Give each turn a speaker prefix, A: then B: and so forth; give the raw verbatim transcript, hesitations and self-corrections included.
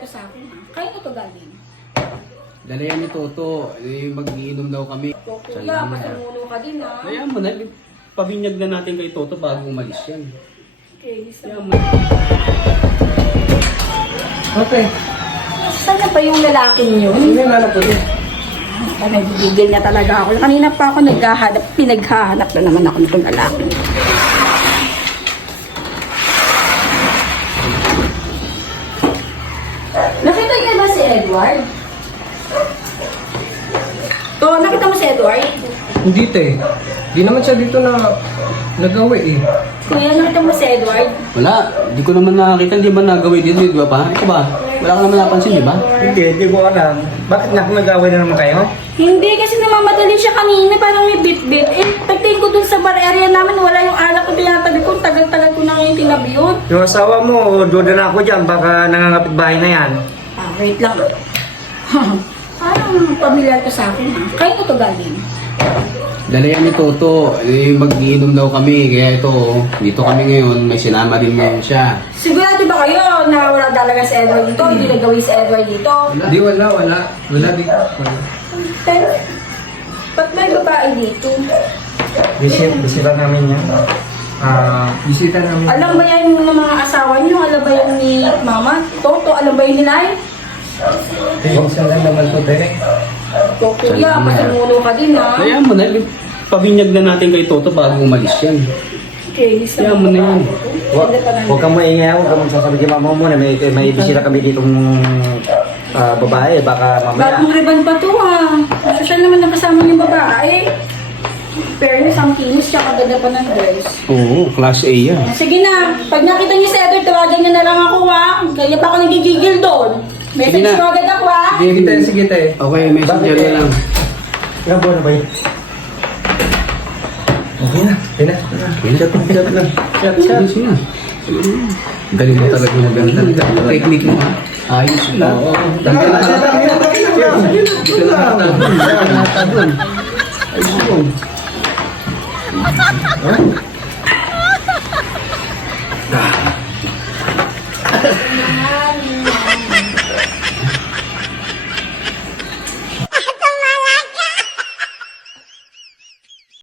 A: to sa akin, ha? Kaya ko to galing.
B: Dala yan ni Toto. Eh, mag-iinom daw kami.
A: Kuya, pasimuno ka din, ha?
B: Kaya mo na, pabinyag na natin kay Toto bago umalis yan.
A: Okay, isa.
B: Kaya mo.
C: Ate,
A: Saan na ba yung lalaking yun?
C: hindi na na po yun.
A: Ah, nagigigil na talaga ako. Kanina pa ako naghahanap, pinaghahanap na naman ako nitong lalaki. Nakita niya ba si Edward? To, nakita mo si Edward?
C: Hindi te. Di naman siya dito na nagawi eh.
A: Kuya, nakita mo si Edward?
B: Wala, di ko naman nakakita. Hindi ba nagawin dito, di ba pa? Ito ba? Wala ka naman napansin, di ba?
D: Hindi, hindi ko alam. Bakit nag-away na naman kayo?
A: Hindi, kasi namamadali siya kanina, parang may bit-bit. Eh, pagtingin ko dun sa bar area namin, wala yung alak ko tinatabi ko. Tagal-tagal ko na ngayon tinabi yun.
D: Yung asawa mo, duda na ako dyan. Baka nangangapit bahay na yan.
A: Ah, wait lang. Parang pamilyar ko sa akin, ha? Kaya ko to galing.
B: Dala yan ni Toto. Eh, mag-iinom daw kami. Kaya ito, dito kami ngayon. May sinama din mo siya.
A: Sigurado ba kayo na wala talaga si Edward dito? Hindi nagawin si Edward dito?
C: Di wala, wala. Wala dito. Wala.
A: Pero, ba't may babae dito?
D: Visit, bisita namin yan.
C: Ah, bisita namin.
A: Alam ba yan ng mga asawa niyo? Alam ba yan ni Mama? Toto, alam ba yun ni Nay?
C: Minsan lang naman po te.
A: O, kuya, pasimuno ka din, ha?
B: Kaya mo na, pabinyag na natin kay Toto bago umalis yan.
A: Okay, isa.
B: Kaya mo na yan.
D: Huwag huwag kang maingay, huwag kang magsasabi kay mama mo na may, may bisita kami ditong ah, babae. Baka mamaya.
A: Bagong riban pa to, ha? Social naman ang kasama yung babae. Fairness, ang kinis, tsaka ganda pa ng dress.
B: Oo, class A yan.
A: Sige na, pag nakita niyo si Edward, tawagan niyo na lang ako, ha? Kaya pa ako nagigigil doon. Message
B: Sige na.
A: ko agad ako, ha?
C: Sige te, sige te.
B: Okay, messenger
D: Bakit?
B: na lang.
D: Ilang buwan na ba yun?
C: Okay na. Okay na.
B: Chat, chat lang. Chat, chat. Sige na. Galing mo talaga mo ganda. Technique mo, ha? Ayos na. Oo. Dami na. Dito na nakatadon. Nakatadon. Ayos yun.